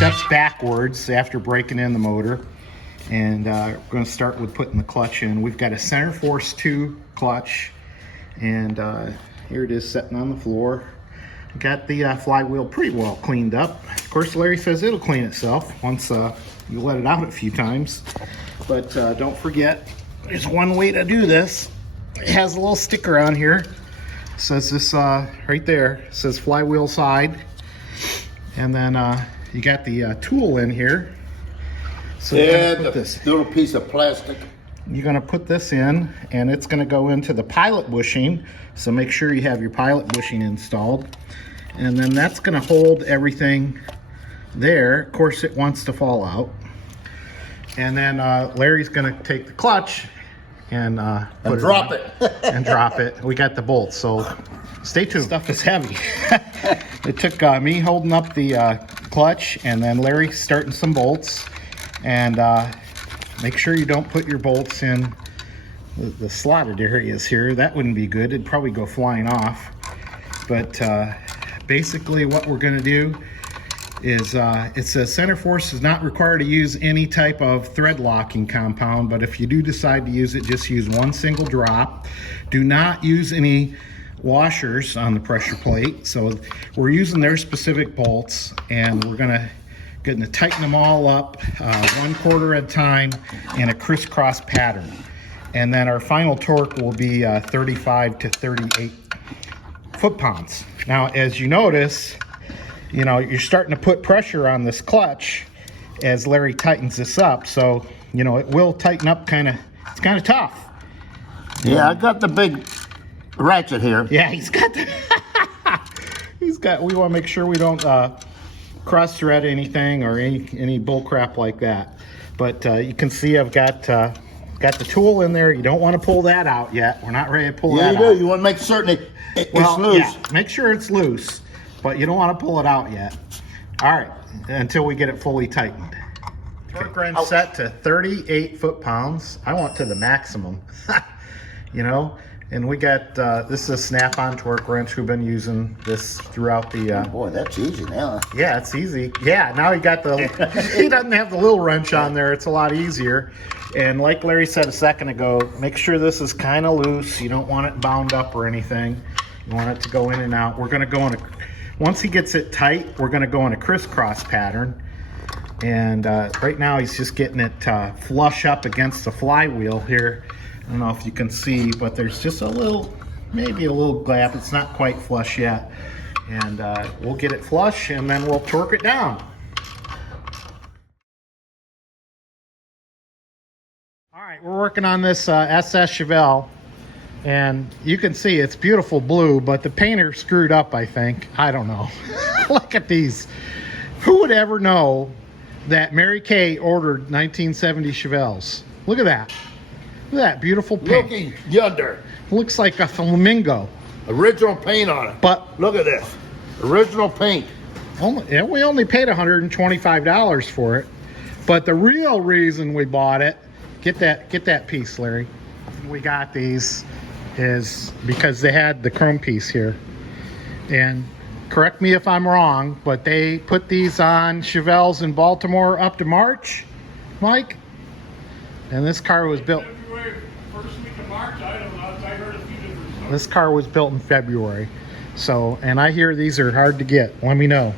steps backwards after breaking in the motor. And we're going to start with putting the clutch in. We've got a center force 2 clutch, and here it is sitting on the floor. Got the flywheel pretty well cleaned up. Of course, Larry says it'll clean itself once you let it out a few times. But don't forget, there's one way to do this. It has a little sticker on here. It says this right there. It says flywheel side. And then you got the tool in here. So yeah, this little piece of plastic. You're going to put this in, and it's going to go into the pilot bushing. So make sure you have your pilot bushing installed. And then that's going to hold everything there. Of course, it wants to fall out. And then Larry's going to take the clutch and drop it. And drop it. We got the bolts, so stay tuned. Stuff is heavy. It took me holding up the clutch, and then Larry starting some bolts. And make sure you don't put your bolts in the slotted areas here. That wouldn't be good. It'd probably go flying off. But basically what we're going to do is it says center force is not required to use any type of thread locking compound, but if you do decide to use it, just use one single drop. Do not use any washers on the pressure plate. So we're using their specific bolts, and we're going to tighten them all up 1/4 at a time in a crisscross pattern. And then our final torque will be 35 to 38 foot-pounds. Now, as you notice, you know, you're starting to put pressure on this clutch as Larry tightens this up. So, you know, it will tighten up it's kind of tough. Yeah, I got the big ratchet here. Yeah, he's got the, we want to make sure we don't cross thread anything or any bull crap like that. But you can see I've got the tool in there. You don't want to pull that out yet. We're not ready to pull that out. Yeah, you do. You want to make certain it's loose. Yeah, make sure it's loose, but you don't want to pull it out yet. All right, until we get it fully tightened. Torque wrench set to 38 foot-pounds. I want to the maximum, you know. And we got, this is a snap-on torque wrench. We've been using this throughout the... Boy, that's easy now. Yeah, it's easy. Yeah, now he got the... he doesn't have the little wrench on there. It's a lot easier. And like Larry said a second ago, make sure this is kind of loose. You don't want it bound up or anything. You want it to go in and out. We're going to go in a... Once he gets it tight, we're going to go in a crisscross pattern. And right now he's just getting it flush up against the flywheel here. I don't know if you can see, but there's just maybe a little gap. It's not quite flush yet. And we'll get it flush, and then we'll torque it down. All right, we're working on this SS Chevelle, and you can see it's beautiful blue, but the painter screwed up, I think. I don't know. Look at these. Who would ever know that Mary Kay ordered 1970 Chevelles? Look at that. Look at that beautiful paint. Looking yonder. Looks like a flamingo. Original paint on it. But look at this. Original paint. We only paid $125 for it. But the real reason we bought it, get that piece, Larry. We got these is because they had the chrome piece here. And correct me if I'm wrong, but they put these on Chevelles in Baltimore up to March, Mike? And this car was built... First week of March, I don't know. I heard a few different stuff. This car was built in February. So, and I hear these are hard to get. Let me know.